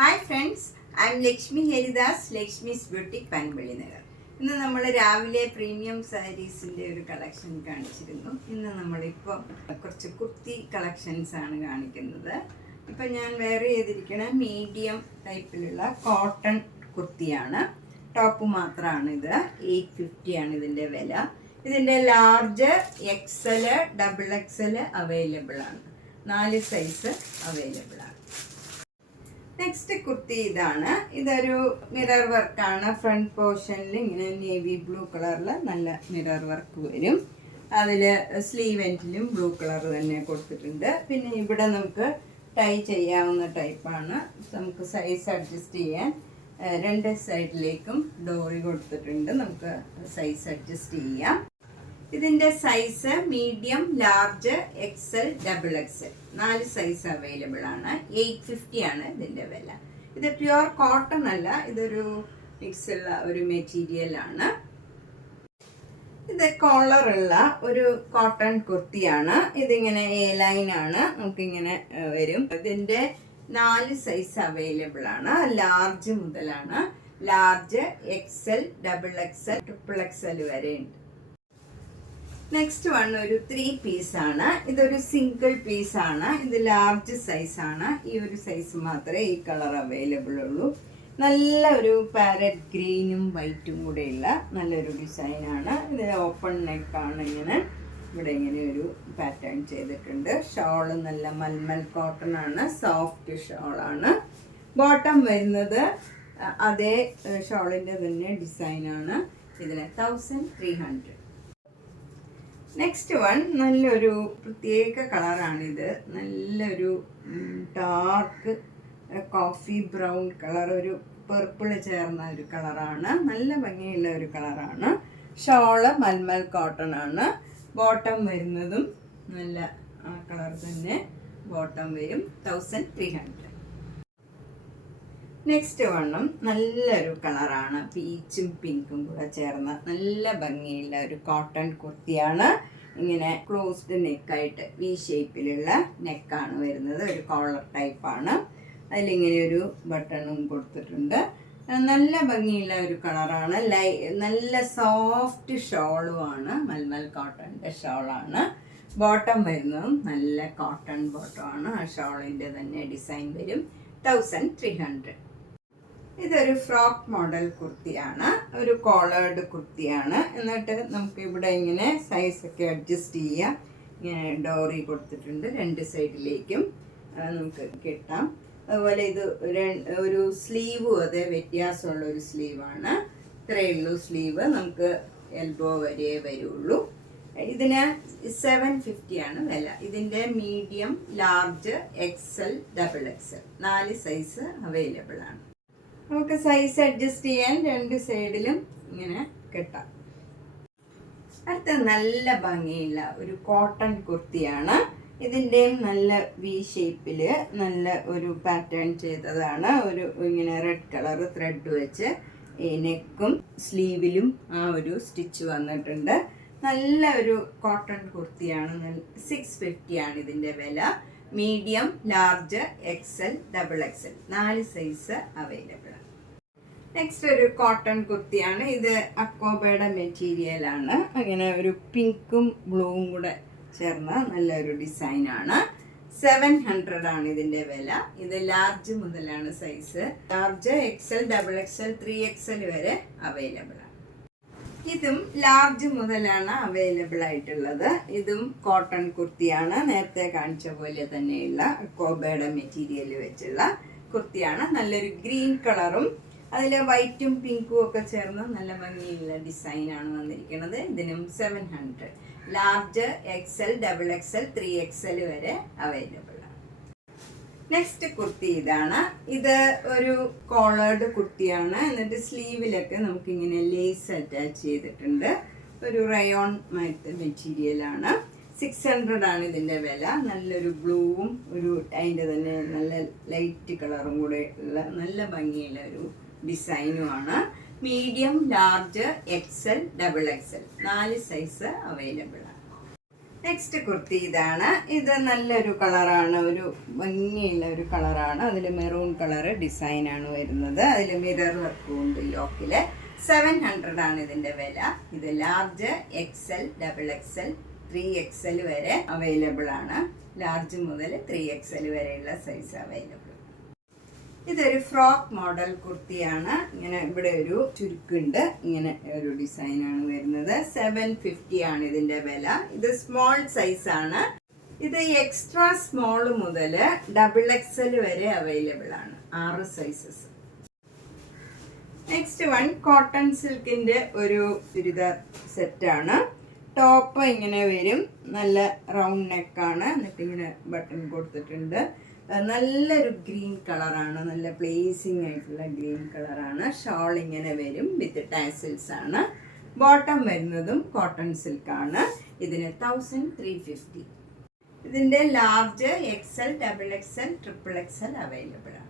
Hi friends, I'm Lakshmi Haridas, Lakshmi's boutique Panampilly Nagar. ഇന്ന് നമ്മൾ രാവിലെ പ്രീമിയം സാരീസിൻ്റെ ഒരു കളക്ഷൻ കാണിച്ചിരുന്നു. ഇന്ന് നമ്മളിപ്പോൾ കുറച്ച് കുർത്തി കളക്ഷൻസ് ആണ് കാണിക്കുന്നത്. ഇപ്പം ഞാൻ വെയർ ചെയ്തിരിക്കുന്ന മീഡിയം ടൈപ്പിലുള്ള കോട്ടൺ കുർത്തിയാണ്. ടോപ്പ് മാത്രമാണ് ഇത്. 850 ആണ് ഇതിൻ്റെ വില. ഇതിൻ്റെ ലാർജ്, XL, XXL അവൈലബിൾ ആണ്. 4 സൈസ് അവൈലബിൾ ആണ്. നെക്സ്റ്റ് കുർത്തി ഇതാണ്. ഇതൊരു മിറർ വർക്കാണ്. ഫ്രണ്ട് പോർഷനിൽ ഇങ്ങനെ നേവി ബ്ലൂ കളറിൽ നല്ല മിറർ വർക്ക് വരും. അതിൽ സ്ലീവ് എൻഡിലും ബ്ലൂ കളർ തന്നെ കൊടുത്തിട്ടുണ്ട്. പിന്നെ ഇവിടെ നമുക്ക് ടൈ ചെയ്യാവുന്ന ടൈപ്പാണ്. നമുക്ക് സൈസ് അഡ്ജസ്റ്റ് ചെയ്യാൻ 2 സൈഡിലേക്കും ഡോറി കൊടുത്തിട്ടുണ്ട്. നമുക്ക് സൈസ് അഡ്ജസ്റ്റ് ചെയ്യാം. ഇതിൻ്റെ size medium, large, XL, XXL 4 size available ആണ്. 850 ആണ് ഇതിൻ്റെ വില. ഇത് പ്യുവർ കോട്ടൺ അല്ല, ഇതൊരു മിക്സുള്ള ഒരു മെറ്റീരിയൽ ആണ്. ഇത് കോളറുള്ള ഒരു കോട്ടൺ കുർത്തിയാണ്. ഇതിങ്ങനെ A-ലൈൻ ആണ്, നമുക്കിങ്ങനെ വരും. ഇതിൻ്റെ 4 സൈസ് അവൈലബിൾ ആണ്. ലാർജ് മുതലാണ്. ലാർജ്, XL, XXL, XXL വരെ ഉണ്ട്. നെക്സ്റ്റ് വൺ ഒരു 3 പീസാണ്. ഇതൊരു സിംഗിൾ പീസാണ്. ഇത് ലാർജ് സൈസാണ്. ഈ ഒരു സൈസ് മാത്രമേ ഈ കളർ അവൈലബിൾ ഉള്ളൂ. നല്ല ഒരു പാരറ്റ് ഗ്രീനും വൈറ്റും കൂടെയുള്ള നല്ലൊരു ഡിസൈനാണ്. ഇത് ഓപ്പൺ നെക്കാണ്. ഇങ്ങനെ ഇവിടെ ഇങ്ങനെ ഒരു പാറ്റേൺ ചെയ്തിട്ടുണ്ട്. ഷോള് നല്ല മൽമൽ കോട്ടൺ ആണ്. സോഫ്റ്റ് ഷോളാണ്. ബോട്ടം വരുന്നത് അതേ ഷോളിൻ്റെ തന്നെ ഡിസൈനാണ്. ഇതിന് 1300. നെക്സ്റ്റ് വൺ നല്ലൊരു പ്രത്യേക കളറാണിത്. നല്ലൊരു ഡാർക്ക് കോഫി ബ്രൗൺ കളർ, ഒരു പർപ്പിൾ ചേർന്ന ഒരു കളറാണ്. നല്ല ഭംഗിയുള്ള ഒരു കളറാണ്. ഷോള് മൽമൽ കോട്ടൺ ആണ്. ബോട്ടം വരുന്നതും നല്ല ആ കളർ തന്നെ ബോട്ടം വരും. 1300. നെക്സ്റ്റ് വണ്ണും നല്ലൊരു കളറാണ്. പീച്ചും പിങ്കും കൂടെ ചേർന്ന നല്ല ഭംഗിയുള്ള ഒരു കോട്ടൺ കുർത്തിയാണ്. ഇങ്ങനെ ക്ലോസ്ഡ് നെക്കായിട്ട് V ഷേപ്പിലുള്ള നെക്കാണ് വരുന്നത്. ഒരു കോളർ ടൈപ്പാണ്. അതിലിങ്ങനെ ഒരു ബട്ടണും കൊടുത്തിട്ടുണ്ട്. നല്ല ഭംഗിയുള്ള ഒരു കളറാണ്. നല്ല സോഫ്റ്റ് ഷോളുമാണ്. മൽമൽ കോട്ടൻ്റെ ഷോളാണ്. ബോട്ടം വരുന്നതും നല്ല കോട്ടൺ ബോട്ടമാണ്. ആ ഷോളിൻ്റെ തന്നെ ഡിസൈൻ വരും. 1300. ഇതൊരു ഫ്രോക്ക് മോഡൽ കുർത്തിയാണ്. ഒരു കോളേർഡ് കുർത്തിയാണ്. എന്നിട്ട് നമുക്ക് ഇവിടെ ഇങ്ങനെ സൈസൊക്കെ അഡ്ജസ്റ്റ് ചെയ്യാം. ഇങ്ങനെ ഡോറി കൊടുത്തിട്ടുണ്ട്. 2 സൈഡിലേക്കും നമുക്ക് കിട്ടാം. അതുപോലെ ഇത് ഒരു സ്ലീവും അതേ വ്യത്യാസമുള്ള ഒരു സ്ലീവാണ്. ഇത്രയേ ഉള്ളൂ സ്ലീവ്. നമുക്ക് എൽബോ വരെ വരുള്ളൂ. ഇതിന് 750 ആണ് വില. ഇതിൻ്റെ medium, large, XL, XXL 4 size available ആണ്. നമുക്ക് സൈസ് അഡ്ജസ്റ്റ് ചെയ്യാൻ 2 സൈഡിലും ഇങ്ങനെ കെട്ടാം. അടുത്ത നല്ല ഭംഗിയുള്ള ഒരു കോട്ടൺ കുർത്തിയാണ്. ഇതിൻ്റെയും നല്ല V ഷേപ്പിൽ നല്ല ഒരു പാറ്റേൺ ചെയ്തതാണ്. ഒരു ഇങ്ങനെ റെഡ് കളർ ത്രെഡ് വെച്ച് ഈ നെക്കും സ്ലീവിലും ആ ഒരു സ്റ്റിച്ച് വന്നിട്ടുണ്ട്. നല്ല ഒരു കോട്ടൺ കുർത്തിയാണ്. 650 ആണ് ഇതിൻ്റെ വില. Medium, large, XL, XXL 4 size available ആണ്. നെക്സ്റ്റ് ഒരു കോട്ടൺ കുർത്തിയാണ്. ഇത് അക്കോബയുടെ മെറ്റീരിയലാണ്. അങ്ങനെ ഒരു പിങ്കും ബ്ലൂവും കൂടെ ചേർന്ന നല്ലൊരു ഡിസൈനാണ്. 700 ആണ് ഇതിൻ്റെ വില. ഇത് ലാർജ് മുതലാണ് size. Large, XL, XXL, 3XL വരെ അവൈലബിൾ ആണ്. ഇതും ലാർജ് മുതലാണ് അവൈലബിൾ ആയിട്ടുള്ളത്. ഇതും കോട്ടൺ കുർത്തിയാണ്. നേരത്തെ കാണിച്ച പോലെ തന്നെയുള്ള കോബയുടെ മെറ്റീരിയൽ വെച്ചുള്ള കുർത്തിയാണ്. നല്ലൊരു ഗ്രീൻ കളറും അതിൽ വൈറ്റും പിങ്കും ഒക്കെ ചേർന്ന് നല്ല ഭംഗിയുള്ള ഡിസൈനാണ് വന്നിരിക്കുന്നത്. ഇതിനും 700. ലാർജ്, XL, XXL, 3XL വരെ അവൈലബിൾ ആണ്. നെക്സ്റ്റ് കുർത്തി ഇതാണ്. ഇത് ഒരു കോളേർഡ് കുർത്തിയാണ്. എന്നിട്ട് സ്ലീവിലൊക്കെ നമുക്കിങ്ങനെ ലേസ് അറ്റാച്ച് ചെയ്തിട്ടുണ്ട്. ഒരു റയോൺ മെറ്റീരിയലാണ്. 600 ആണ് ഇതിൻ്റെ വില. നല്ലൊരു ബ്ലൂവും ഒരു അതിൻ്റെ തന്നെ നല്ല ലൈറ്റ് കളറും കൂടെ ഉള്ള നല്ല ഭംഗിയുള്ള ഒരു ഡിസൈനുമാണ്. Medium, large, XL, XXL 4 size available ആണ്. നെക്സ്റ്റ് കുർത്തി ഇതാണ്. ഇത് നല്ലൊരു കളറാണ്, ഒരു ഭംഗിയുള്ള ഒരു കളറാണ്. അതിൽ മെറൂൺ കളറ് ഡിസൈനാണ് വരുന്നത്. അതിൽ മിറർ വർക്കും ഉണ്ട് യോക്കില്. 700 ആണ് ഇതിൻ്റെ വില. ഇത് ലാർജ്, XL, XXL, 3XL വരെ അവൈലബിൾ ആണ്. ലാർജ് മുതൽ 3XL വരെയുള്ള സൈസ് അവൈലബിൾ. ഇതൊരു ഫ്രോക്ക് മോഡൽ കുർത്തിയാണ്. ഇങ്ങനെ ഇവിടെ ഒരു ചുരുക്കുണ്ട്, ഇങ്ങനെ ഒരു ഡിസൈനാണ് വരുന്നത്. 750 ആണ് ഇതിൻ്റെ വില. ഇത് സ്മോൾ സൈസ് ആണ്. ഇത് എക്സ്ട്രാ സ്മോൾ മുതൽ XXL വരെ അവൈലബിൾ ആണ്, 6 സൈസസ്. നെക്സ്റ്റ് വൺ കോട്ടൺ സിൽക്കിൻ്റെ ഒരു ചുരിദാർ സെറ്റാണ്. ടോപ്പ് ഇങ്ങനെ വരും, നല്ല റൗണ്ട് നെക്കാണ്, എന്നിട്ട് ഇങ്ങനെ ബട്ടൺ കൊടുത്തിട്ടുണ്ട്. നല്ലൊരു ഗ്രീൻ കളറാണ്, നല്ല പ്ലേസിങ് ആയിട്ടുള്ള ഗ്രീൻ കളറാണ്. ഷോൾ ഇങ്ങനെ വരും, വിത്ത് ടാസിൽസ് ആണ്. ബോട്ടം വരുന്നതും കോട്ടൺ സിൽക്കാണ്. ഇതിന് 1350. ഇതിൻ്റെ large, XL, XXL, XXL available ആണ്.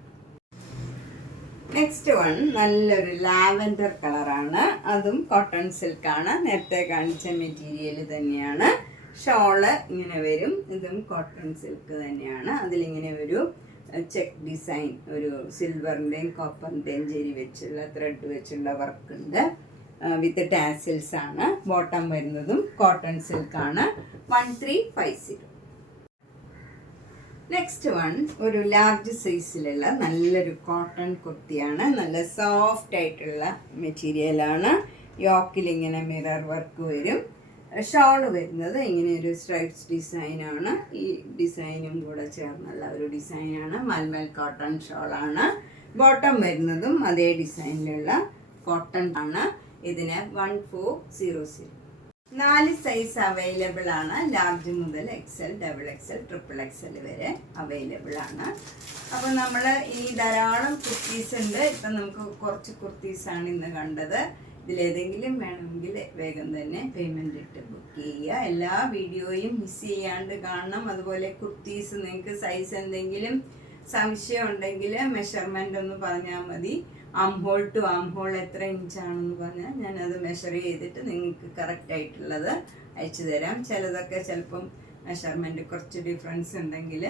നെക്സ്റ്റ് വൺ നല്ലൊരു ലാവൻഡർ കളറാണ്. അതും കോട്ടൺ സിൽക്കാണ്. നേരത്തെ കാണിച്ച മെറ്റീരിയൽ തന്നെയാണ്. ഷോള് ഇങ്ങനെ വരും, ഇതും കോട്ടൺ സിൽക്ക് തന്നെയാണ്. അതിലിങ്ങനെ ഒരു ചെക്ക് ഡിസൈൻ, ഒരു സിൽവറിൻ്റെയും കോപ്പറിൻ്റെയും ജെരി വെച്ചുള്ള ത്രെഡ് വെച്ചുള്ള വർക്ക് ഉണ്ട്, വിത്ത് ടാസിൽസ് ആണ്. ബോട്ടം വരുന്നതും കോട്ടൺ സിൽക്കാണ്. 1350. നെക്സ്റ്റ് വൺ ഒരു ലാർജ് സൈസിലുള്ള നല്ലൊരു കോട്ടൺ കുർത്തിയാണ്. നല്ല സോഫ്റ്റ് ആയിട്ടുള്ള മെറ്റീരിയലാണ്. യോക്കിൽ ഇങ്ങനെ മിറർ വർക്ക് വരും. ഷോൾ വരുന്നത് ഇങ്ങനെ ഒരു സ്ട്രൈപ്സ് ഡിസൈനാണ്. ഈ ഡിസൈനും കൂടെ ചേർന്നുള്ള ഒരു ഡിസൈനാണ്. മൽമൽ കോട്ടൺ ഷോളാണ്. ബോട്ടം വരുന്നതും അതേ ഡിസൈനിലുള്ള കോട്ടൺ ആണ്. ഇതിന് 1400. 4 സൈസ് അവൈലബിൾ ആണ്. ലാർജ് മുതൽ XL, XXL, XXL വരെ അവൈലബിൾ ആണ്. അപ്പോൾ നമ്മൾ ഈ ധാരാളം കുർത്തീസ് ഉണ്ട്. ഇപ്പം നമുക്ക് കുറച്ച് കുർത്തീസാണ് ഇന്ന് കണ്ടത്. ഇതിലേതെങ്കിലും വേണമെങ്കിൽ വേഗം തന്നെ പേയ്മെൻറ്റ് ഇട്ട് ബുക്ക് ചെയ്യുക. എല്ലാ വീഡിയോയും മിസ് ചെയ്യാണ്ട് കാണണം. അതുപോലെ കുർത്തീസ് നിങ്ങൾക്ക് സൈസ് എന്തെങ്കിലും സംശയം ഉണ്ടെങ്കിൽ മെഷർമെൻ്റ് ഒന്ന് പറഞ്ഞാൽ മതി. Armhole to armhole എത്ര ഇഞ്ചാണെന്ന് പറഞ്ഞാൽ ഞാനത് മെഷർ ചെയ്തിട്ട് നിങ്ങൾക്ക് കറക്റ്റായിട്ടുള്ളത് അയച്ചു തരാം. ചിലതൊക്കെ ചിലപ്പം മെഷർമെൻറ്റ് കുറച്ച് ഡിഫറൻസ് ഉണ്ടെങ്കിൽ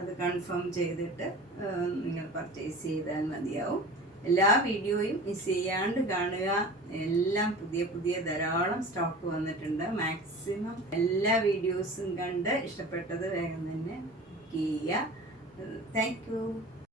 അത് കൺഫേം ചെയ്തിട്ട് നിങ്ങൾ പർച്ചേസ് ചെയ്താൽ മതിയാവും. എല്ലാ വീഡിയോയും മിസ് ചെയ്യാണ്ട് കാണുക. എല്ലാം പുതിയ പുതിയ ധാരാളം സ്റ്റോക്ക് വന്നിട്ടുണ്ട്. മാക്സിമം എല്ലാ വീഡിയോസും കണ്ട് ഇഷ്ടപ്പെട്ടത് വേഗം തന്നെ ചെയ്യുക. Thank you.